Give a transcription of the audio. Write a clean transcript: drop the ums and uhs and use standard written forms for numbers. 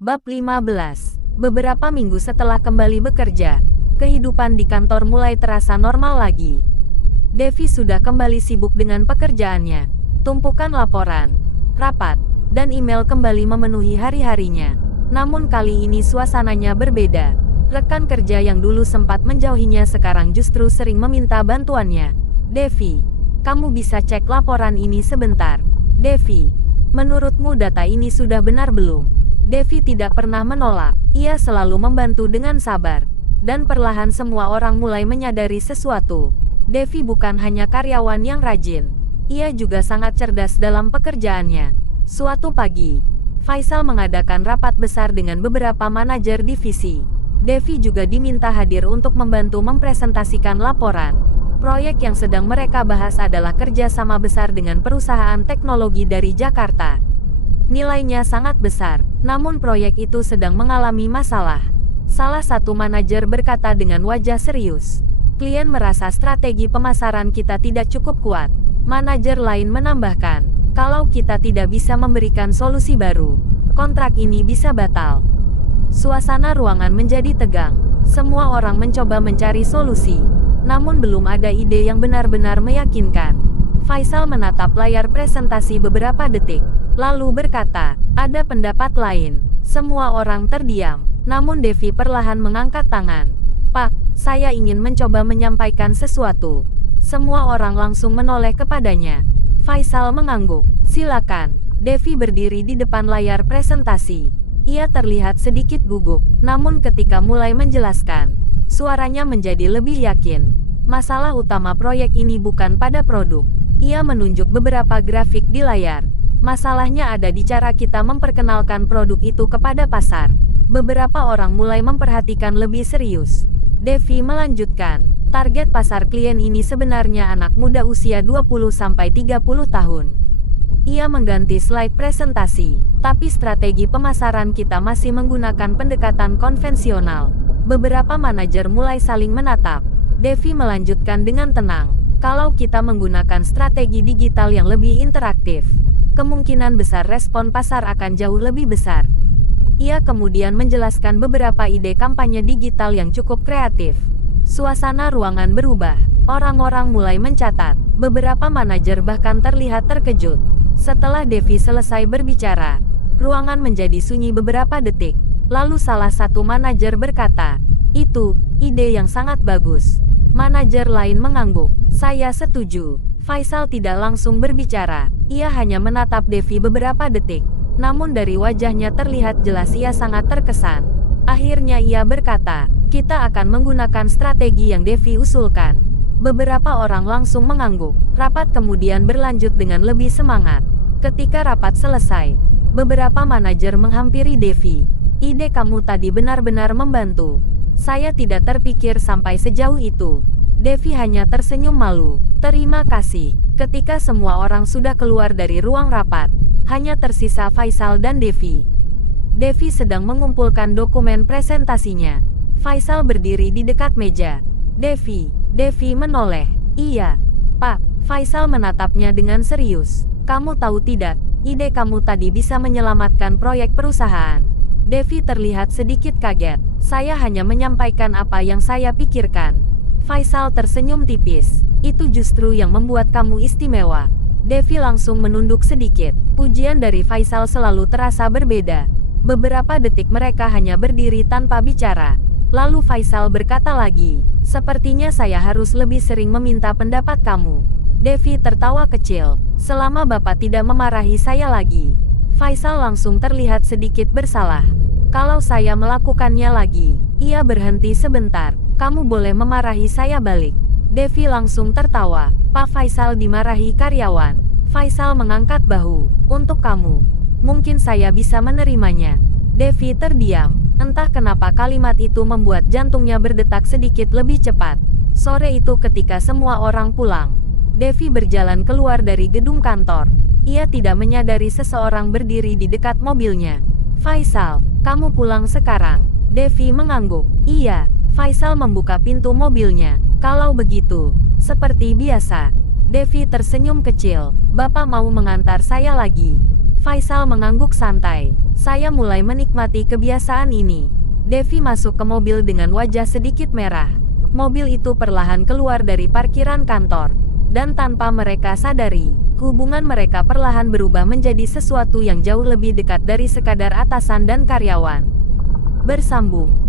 Bab 15. Beberapa minggu setelah kembali bekerja, kehidupan di kantor mulai terasa normal lagi. Devi sudah kembali sibuk dengan pekerjaannya. Tumpukan laporan, rapat, dan email kembali memenuhi hari-harinya. Namun kali ini suasananya berbeda. Rekan kerja yang dulu sempat menjauhinya sekarang justru sering meminta bantuannya. Devi, kamu bisa cek laporan ini sebentar. Devi, menurutmu data ini sudah benar belum? Devi tidak pernah menolak, ia selalu membantu dengan sabar. Dan perlahan semua orang mulai menyadari sesuatu. Devi bukan hanya karyawan yang rajin, ia juga sangat cerdas dalam pekerjaannya. Suatu pagi, Faisal mengadakan rapat besar dengan beberapa manajer divisi. Devi juga diminta hadir untuk membantu mempresentasikan laporan. Proyek yang sedang mereka bahas adalah kerjasama besar dengan perusahaan teknologi dari Jakarta. Nilainya sangat besar, namun proyek itu sedang mengalami masalah. Salah satu manajer berkata dengan wajah serius, "Klien merasa strategi pemasaran kita tidak cukup kuat." Manajer lain menambahkan, "Kalau kita tidak bisa memberikan solusi baru, kontrak ini bisa batal." Suasana ruangan menjadi tegang. Semua orang mencoba mencari solusi, namun belum ada ide yang benar-benar meyakinkan. Faisal menatap layar presentasi beberapa detik, lalu berkata, "Ada pendapat lain." Semua orang terdiam, namun Devi perlahan mengangkat tangan. "Pak, saya ingin mencoba menyampaikan sesuatu." Semua orang langsung menoleh kepadanya. Faisal mengangguk. "Silakan." Devi berdiri di depan layar presentasi. Ia terlihat sedikit gugup, namun ketika mulai menjelaskan, suaranya menjadi lebih yakin. Masalah utama proyek ini bukan pada produk. Ia menunjuk beberapa grafik di layar. Masalahnya ada di cara kita memperkenalkan produk itu kepada pasar. Beberapa orang mulai memperhatikan lebih serius. Devi melanjutkan, target pasar klien ini sebenarnya anak muda usia 20-30 tahun. Ia mengganti slide presentasi, tapi strategi pemasaran kita masih menggunakan pendekatan konvensional. Beberapa manajer mulai saling menatap. Devi melanjutkan dengan tenang, kalau kita menggunakan strategi digital yang lebih interaktif, kemungkinan besar respon pasar akan jauh lebih besar. Ia kemudian menjelaskan beberapa ide kampanye digital yang cukup kreatif. Suasana ruangan berubah. Orang-orang mulai mencatat. Beberapa manajer bahkan terlihat terkejut. Setelah Devi selesai berbicara, ruangan menjadi sunyi beberapa detik. Lalu salah satu manajer berkata, "Itu ide yang sangat bagus." Manajer lain mengangguk. "Saya setuju." Faisal tidak langsung berbicara. Ia hanya menatap Devi beberapa detik. Namun dari wajahnya terlihat jelas ia sangat terkesan. Akhirnya ia berkata, "Kita akan menggunakan strategi yang Devi usulkan." Beberapa orang langsung mengangguk. Rapat kemudian berlanjut dengan lebih semangat. Ketika rapat selesai, beberapa manajer menghampiri Devi. "Ide kamu tadi benar-benar membantu. Saya tidak terpikir sampai sejauh itu." Devi hanya tersenyum malu. "Terima kasih." Ketika semua orang sudah keluar dari ruang rapat, hanya tersisa Faisal dan Devi. Devi sedang mengumpulkan dokumen presentasinya. Faisal berdiri di dekat meja. Devi menoleh. "Iya, Pak." Faisal menatapnya dengan serius. "Kamu tahu tidak, ide kamu tadi bisa menyelamatkan proyek perusahaan." Devi terlihat sedikit kaget. "Saya hanya menyampaikan apa yang saya pikirkan." Faisal tersenyum tipis. "Itu justru yang membuat kamu istimewa." Devi langsung menunduk sedikit. Pujian dari Faisal selalu terasa berbeda. Beberapa detik mereka hanya berdiri tanpa bicara. Lalu Faisal berkata lagi, "Sepertinya saya harus lebih sering meminta pendapat kamu." Devi tertawa kecil. "Selama Bapak tidak memarahi saya lagi." Faisal langsung terlihat sedikit bersalah. "Kalau saya melakukannya lagi." Ia berhenti sebentar. "Kamu boleh memarahi saya balik." Devi langsung tertawa. "Pak Faisal dimarahi karyawan." Faisal mengangkat bahu. "Untuk kamu, mungkin saya bisa menerimanya." Devi terdiam. Entah kenapa kalimat itu membuat jantungnya berdetak sedikit lebih cepat. Sore itu ketika semua orang pulang, Devi berjalan keluar dari gedung kantor. Ia tidak menyadari seseorang berdiri di dekat mobilnya. "Faisal, kamu pulang sekarang?" Devi mengangguk. "Iya." Faisal membuka pintu mobilnya. "Kalau begitu, seperti biasa." Devi tersenyum kecil. "Bapak mau mengantar saya lagi?" Faisal mengangguk santai. Saya mulai menikmati kebiasaan ini. Devi masuk ke mobil dengan wajah sedikit merah. Mobil itu perlahan keluar dari parkiran kantor. Dan tanpa mereka sadari, hubungan mereka perlahan berubah menjadi sesuatu yang jauh lebih dekat dari sekadar atasan dan karyawan. Bersambung.